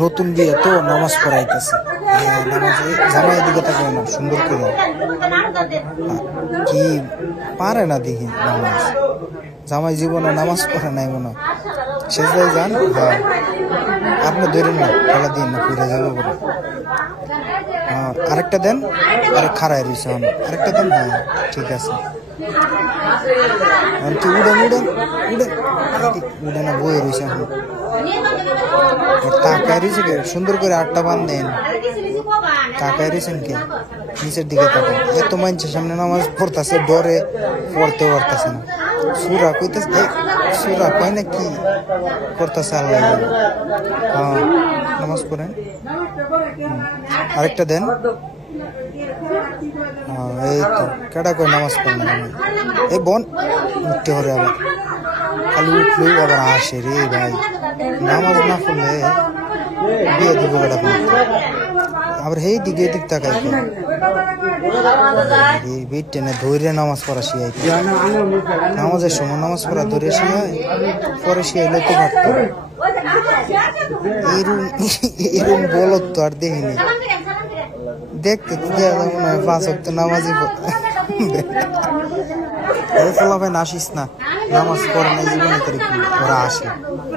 নতুন বিয়ে তো নামাজ পড়াইতেছে। নামাজে জামাই দিকে তাকে না সুন্দর করে কি পারে না দেখি নামাজ। জামাই জীবনে নামাজ পড়ে নাই মনে শেষ ভাই যান। হ্যাঁ আপনি ধরেন না খেলা দিন না ফিরে যাবো বলে। আরেকটা দেন। আরে খারাই রয়েছে আরেকটা দেন। হ্যাঁ ঠিক আছে উড়েন উড়েন উড়েন উড়ে না বয়ে রয়েছে এখন তাকায় রয়েছে কে সুন্দর করে আটটা বান দেন। তাকায় রয়েছেন কে নিচের দিকে তাকান। এত মানুষের সামনে নামাজ পড়তেছে ডরে পড়তে পারতেছে না। সুরা কইতেছে সুরা কয় না কি করতেছে আল্লাহ। হ্যাঁ নামাজ পড়েন আরেকটা দেন। এই তো কেডা কই নামাজ পড়েন এই বোন উঠতে হবে আবার খালি উঠলেই আবার আসে রে ভাই। নামাজ না পড়লে বিয়ে দিব কেডা আবার এই দিকে দিক তাকাই এই বেট টেনে ধৈর্য নামাজ পড়া শিয়াই। নামাজের সময় নামাজ পড়া ধরে শিয়াই পরে শিয়াইলে তো পারত। এরকম বলত তো আর দেখিনি দেখতে তো দেওয়া যাবো না। 5 ওয়াক্ত নামাজই ফলা ভাই আসিস না নামাজ পড়ে না জীবনে ওরা আসে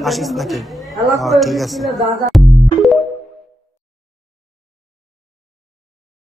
আসিস না কেউ। ঠিক আছে।